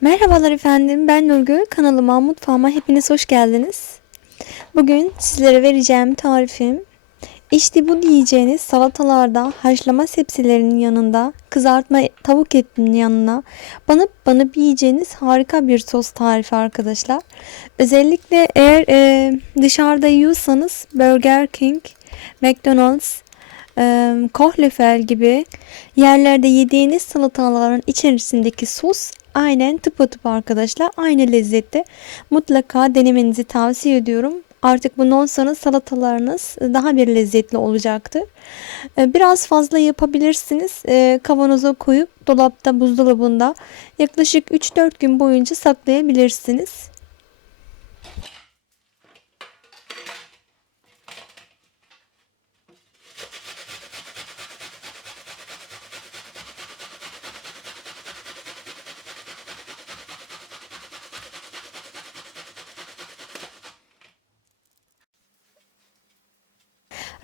Merhabalar efendim, ben Nurgül. Kanalıma, mutfağıma hepiniz hoş geldiniz. Bugün sizlere vereceğim tarifim, işte bu diyeceğiniz salatalarda, haşlama sebzelerinin yanında, kızartma tavuk etinin yanına banıp banıp yiyeceğiniz harika bir sos tarifi arkadaşlar. Özellikle eğer e, dışarıda yiyorsanız Burger King, McDonald's, e, gibi yerlerde yediğiniz salataların içerisindeki sos aynen tıpatıp arkadaşlar aynı lezzette mutlaka denemenizi tavsiye ediyorum. Artık bundan sonra salatalarınız daha bir lezzetli olacaktır. Biraz fazla yapabilirsiniz. Kavanoza koyup dolapta buzdolabında yaklaşık 3-4 gün boyunca saklayabilirsiniz.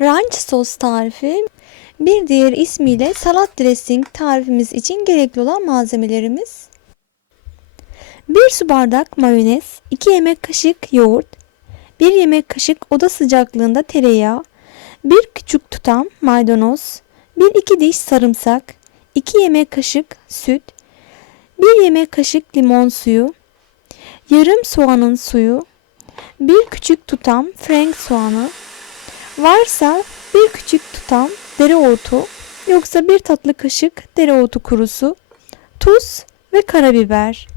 Ranch sos tarifi bir diğer ismiyle salat dressing tarifimiz için gerekli olan malzemelerimiz. 1 su bardak mayonez, 2 yemek kaşık yoğurt, 1 yemek kaşık oda sıcaklığında tereyağı, 1 küçük tutam maydanoz, 1-2 diş sarımsak, 2 yemek kaşık süt, 1 yemek kaşık limon suyu, yarım soğanın suyu, 1 küçük tutam frank soğanı, Varsa bir küçük tutam dereotu yoksa bir tatlı kaşık dereotu kurusu, tuz ve karabiber.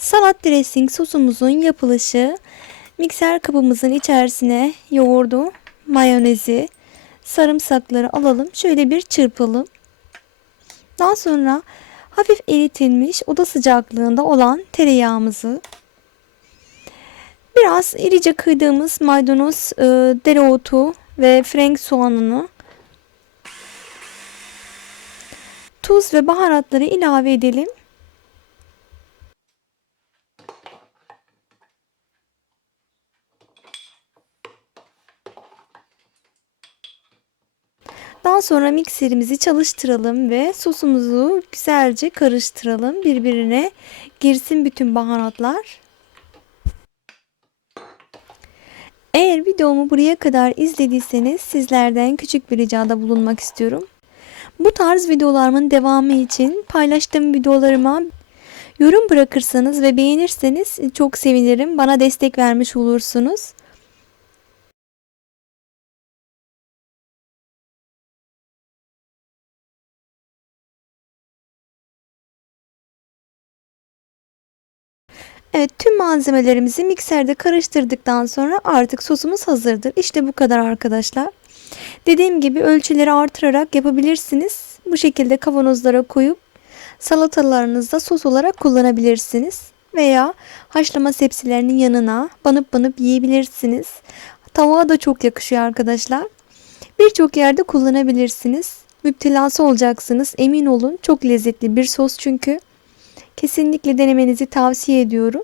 Salat dressing sosumuzun yapılışı mikser kabımızın içerisine yoğurdu, mayonezi, sarımsakları alalım. Şöyle bir çırpalım. Daha sonra hafif eritilmiş oda sıcaklığında olan tereyağımızı biraz irice kıydığımız maydanoz, e, dereotu ve frank soğanını tuz ve baharatları ilave edelim. Daha sonra mikserimizi çalıştıralım ve sosumuzu güzelce karıştıralım. Birbirine girsin bütün baharatlar. Eğer videomu buraya kadar izlediyseniz sizlerden küçük bir ricada bulunmak istiyorum. Bu tarz videolarımın devamı için paylaştığım videolarıma yorum bırakırsanız ve beğenirseniz çok sevinirim. Bana destek vermiş olursunuz. Evet tüm malzemelerimizi mikserde karıştırdıktan sonra artık sosumuz hazırdır. İşte bu kadar arkadaşlar. Dediğim gibi ölçüleri artırarak yapabilirsiniz. Bu şekilde kavanozlara koyup salatalarınızda sos olarak kullanabilirsiniz. Veya haşlama sebzelerinin yanına banıp banıp yiyebilirsiniz. Tavuğa da çok yakışıyor arkadaşlar. Birçok yerde kullanabilirsiniz. Müptelası olacaksınız emin olun. Çok lezzetli bir sos çünkü. Kesinlikle denemenizi tavsiye ediyorum.